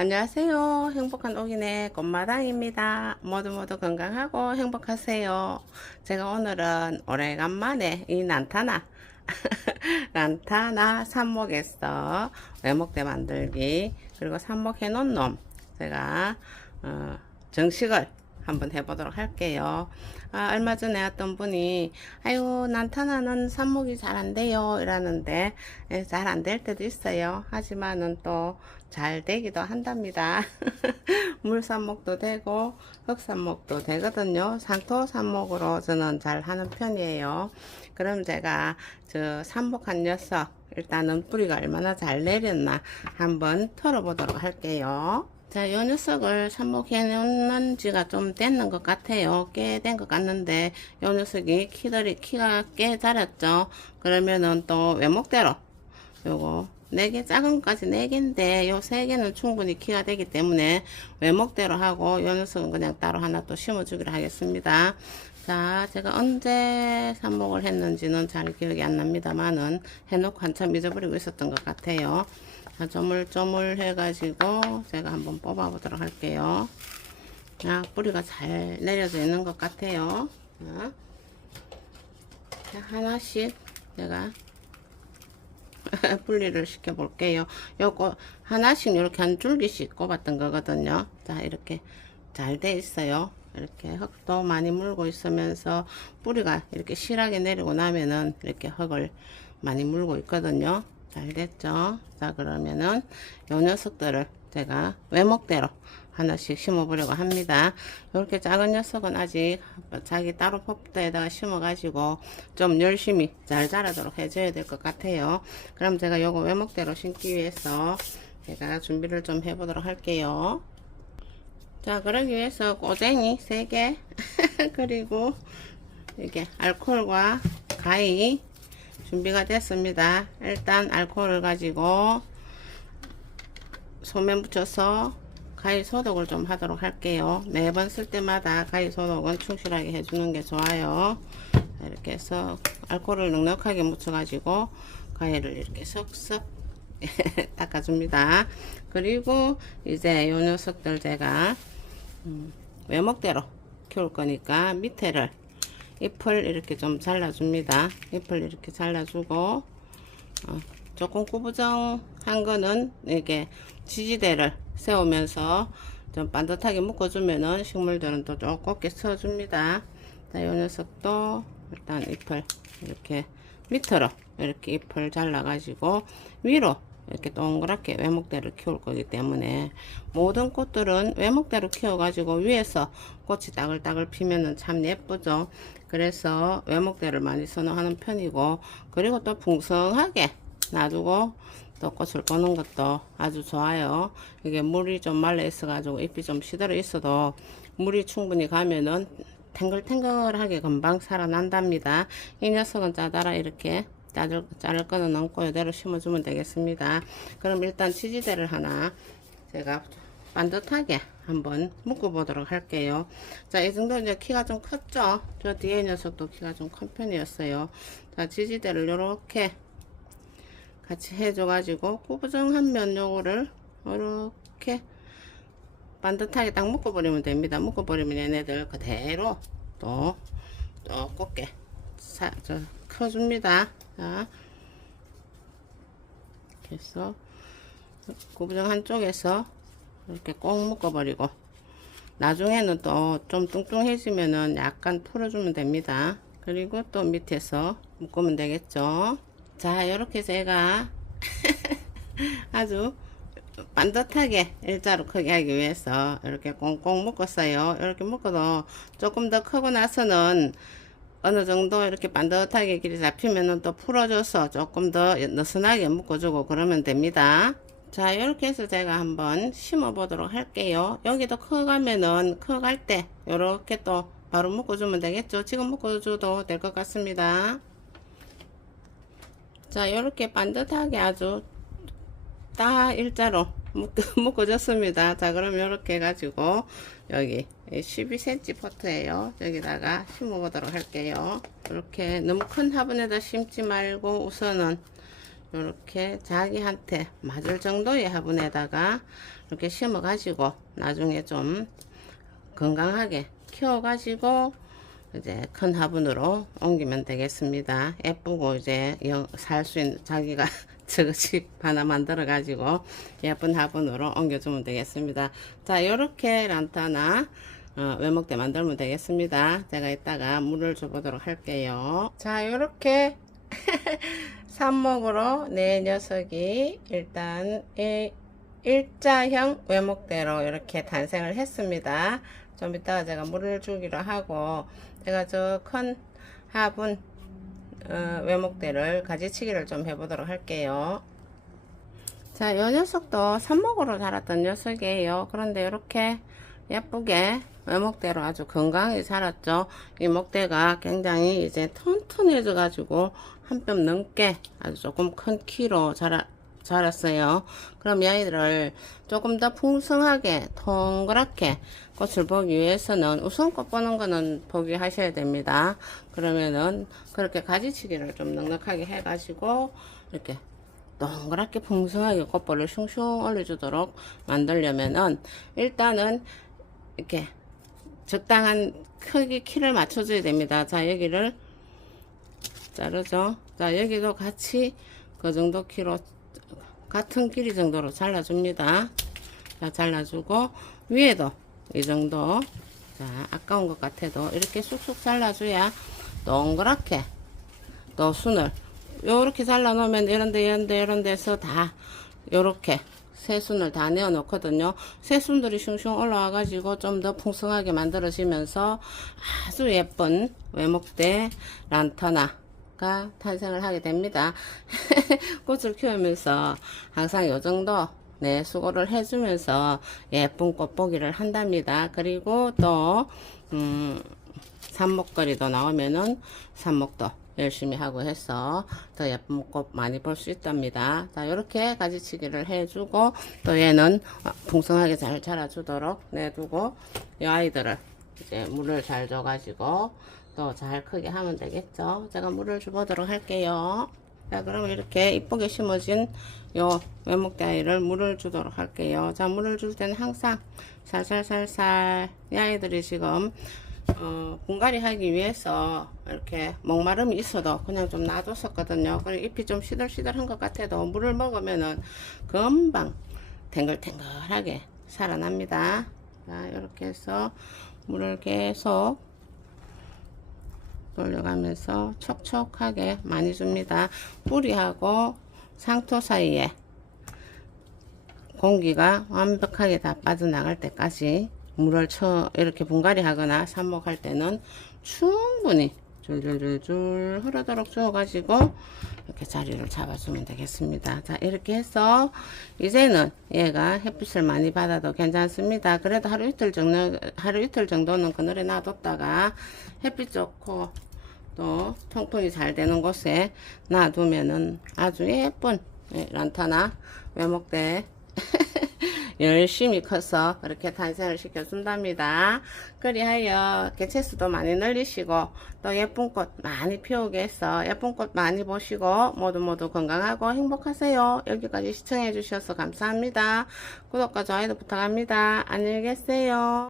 안녕하세요. 행복한 오기네 꽃마당입니다. 모두 건강하고 행복하세요. 제가 오늘은 오래간만에 이 난타나 난타나 삽목에서 외목대 만들기 그리고 삽목해 놓은 놈 제가 정식을 한번 해보도록 할게요. 얼마 전에 왔던 분이 아유 난타나는 삽목이 잘 안 돼요 이러는데 잘 안 될 때도 있어요. 하지만은 또 잘 되기도 한답니다. 물삽목도 되고 흙삽목도 되거든요. 상토 삽목으로 저는 잘 하는 편이에요. 그럼 제가 저 삽목한 녀석 일단은 뿌리가 얼마나 잘 내렸나 한번 털어보도록 할게요. 자, 요 녀석을 삽목해 놓는 지가 좀 됐는 것 같아요. 꽤 된 것 같는데 요 녀석이 키가 꽤 자랐죠. 그러면은 또 외목대로 요거 4개 작은 것까지 4개인데 요 3개는 충분히 키가 되기 때문에 외목대로 하고 요 녀석은 그냥 따로 하나 또 심어 주기로 하겠습니다. 자, 제가 언제 삽목을 했는지는 잘 기억이 안 납니다만은 해놓고 한참 잊어버리고 있었던 것 같아요. 자, 조물조물 해가지고 제가 한번 뽑아 보도록 할게요. 뿌리가 잘 내려져 있는 것 같아요. 자, 하나씩 제가 분리를 시켜 볼게요. 요거 하나씩 이렇게 한 줄기씩 꼽았던 거거든요. 자, 이렇게 잘 돼 있어요. 이렇게 흙도 많이 물고 있으면서 뿌리가 이렇게 실하게 내리고 나면은 이렇게 흙을 많이 물고 있거든요. 잘 됐죠? 자, 그러면은 요 녀석들을 제가 외목대로 하나씩 심어 보려고 합니다. 이렇게 작은 녀석은 아직 자기 따로 포트에다가 심어 가지고 좀 열심히 잘 자라도록 해줘야 될 것 같아요. 그럼 제가 요거 외목대로 심기 위해서 제가 준비를 좀 해 보도록 할게요. 자, 그러기 위해서 꼬쟁이 3개 그리고 이게 알코올과 가위 준비가 됐습니다. 일단 알코올을 가지고 소면 붙여서 가위 소독을 좀 하도록 할게요. 매번 쓸 때마다 가위 소독은 충실하게 해주는 게 좋아요. 이렇게 해서 알코올을 넉넉하게 묻혀 가지고 가위를 이렇게 석석 닦아줍니다. 그리고 이제 요 녀석들 제가 외목대로 키울 거니까 밑에를 잎을 이렇게 좀 잘라줍니다. 잎을 이렇게 잘라주고 조금 꾸부정한 거는 이게 지지대를 세우면서 좀 반듯하게 묶어주면은 식물들은 또 조곱게 써줍니다. 자, 요 녀석도 일단 잎을 이렇게 밑으로 이렇게 잎을 잘라 가지고 위로 이렇게 동그랗게 외목대를 키울 거기 때문에 모든 꽃들은 외목대로 키워 가지고 위에서 꽃이 따글따글 피면은 참 예쁘죠. 그래서 외목대를 많이 선호하는 편이고, 그리고 또 풍성하게 놔두고 또 꽃을 보는 것도 아주 좋아요. 이게 물이 좀 말라 있어 가지고 잎이 좀 시들어 있어도 물이 충분히 가면은 탱글탱글하게 금방 살아난답니다. 이 녀석은 짜다라 이렇게 자를 거는 얹고 이대로 심어주면 되겠습니다. 그럼 일단 지지대를 하나 제가 반듯하게 한번 묶어 보도록 할게요. 자, 이 정도 이제 키가 좀 컸죠. 저 뒤에 녀석도 키가 좀 큰 편이었어요. 자, 지지대를 이렇게 같이 해줘 가지고 꾸부정한 면 요거를 이렇게 반듯하게 딱 묶어 버리면 됩니다. 묶어 버리면 얘네들 그대로 또 곱게 커줍니다. 자, 그래서 구부정 한쪽에서 이렇게 꼭 묶어 버리고 나중에는 또 좀 뚱뚱해지면은 약간 풀어주면 됩니다. 그리고 또 밑에서 묶으면 되겠죠. 자, 이렇게 제가 아주 반듯하게 일자로 크게 하기 위해서 이렇게 꽁꽁 묶었어요. 이렇게 묶어도 조금 더 크고 나서는 어느 정도 이렇게 반듯하게 길이 잡히면은 또 풀어줘서 조금 더 느슨하게 묶어주고 그러면 됩니다. 자, 이렇게 해서 제가 한번 심어 보도록 할게요. 여기도 커가면은 커갈 때 이렇게 또 바로 묶어주면 되겠죠. 지금 묶어줘도 될 것 같습니다. 자, 이렇게 반듯하게 아주 딱 일자로 묶어줬습니다. 자, 그럼 이렇게 해가지고 여기 12cm 포트예요. 여기다가 심어 보도록 할게요. 이렇게 너무 큰 화분에다 심지 말고 우선은 이렇게 자기한테 맞을 정도의 화분에다가 이렇게 심어 가지고 나중에 좀 건강하게 키워 가지고 이제 큰 화분으로 옮기면 되겠습니다. 예쁘고 이제 살 수 있는 자기가 저거 집 하나 만들어 가지고 예쁜 화분으로 옮겨주면 되겠습니다. 자, 요렇게 란타나 외목대 만들면 되겠습니다. 제가 이따가 물을 줘보도록 할게요. 자, 요렇게 삽목으로 네 녀석이 일단 일자형 외목대로 이렇게 탄생을 했습니다. 좀 이따가 제가 물을 주기로 하고, 제가 저 큰 화분 외목대를 가지치기를 좀 해보도록 할게요. 자, 이 녀석도 삽목으로 자랐던 녀석이에요. 그런데 이렇게 예쁘게 외목대로 아주 건강히 자랐죠. 이 목대가 굉장히 이제 튼튼해져 가지고 한 뼘 넘게 아주 조금 큰 키로 자랐어요. 그럼 이 아이들을 조금 더 풍성하게 동그랗게 꽃을 보기 위해서는 우선 꽃 보는 거는 포기하셔야 됩니다. 그러면은 그렇게 가지치기를 좀 넉넉하게 해 가지고 이렇게 동그랗게 풍성하게 꽃볼을 슝슝 올려주도록 만들려면은 일단은 이렇게 적당한 크기 키를 맞춰줘야 됩니다. 자, 여기를 자르죠. 자, 여기도 같이 그 정도 키로 같은 길이 정도로 잘라줍니다. 자, 잘라주고 위에도 이 정도. 자, 아까운 것 같아도 이렇게 쑥쑥 잘라줘야 동그랗게 또 순을 요렇게 잘라 놓으면 이런 데서 다 요렇게 새순을 다 내어 놓거든요. 새순들이 슝슝 올라와 가지고 좀 더 풍성하게 만들어지면서 아주 예쁜 외목대 란타나가 탄생을 하게 됩니다. 꽃을 키우면서 항상 요 정도 수고를 해주면서 예쁜 꽃 보기를 한답니다. 그리고 또 삽목거리도 나오면은 삽목도 열심히 하고 해서 더 예쁜 꽃 많이 볼 수 있답니다. 자, 이렇게 가지치기를 해주고 또 얘는 풍성하게 잘 자라주도록 내두고 이 아이들을 이제 물을 잘 줘가지고 또 잘 크게 하면 되겠죠. 제가 물을 줘보도록 할게요. 자, 그러면 이렇게 이쁘게 심어진 요 외목대 아이를 물을 주도록 할게요. 자, 물을 줄 때는 항상 살살살살 이 아이들이 지금 분갈이 하기 위해서 이렇게 목마름이 있어도 그냥 좀 놔뒀었거든요. 그리고 잎이 좀 시들시들한 것 같아도 물을 먹으면은 금방 탱글탱글하게 살아납니다. 자, 이렇게 해서 물을 계속 돌려가면서 촉촉하게 많이 줍니다. 뿌리하고 상토 사이에 공기가 완벽하게 다 빠져나갈 때까지 물을 이렇게 분갈이 하거나 삽목할 때는 충분히 줄줄줄줄 흐르도록 주어가지고 이렇게 자리를 잡아주면 되겠습니다. 자, 이렇게 해서 이제는 얘가 햇빛을 많이 받아도 괜찮습니다. 그래도 하루 이틀 정도는 그늘에 놔뒀다가 햇빛 좋고 또 통풍이 잘 되는 곳에 놔두면은 아주 예쁜 란타나 외목대 열심히 커서 그렇게 탄생을 시켜준답니다. 그리하여 개체수도 많이 늘리시고 또 예쁜 꽃 많이 피우게 해서 예쁜 꽃 많이 보시고 모두 건강하고 행복하세요. 여기까지 시청해 주셔서 감사합니다. 구독과 좋아요도 부탁합니다. 안녕히 계세요.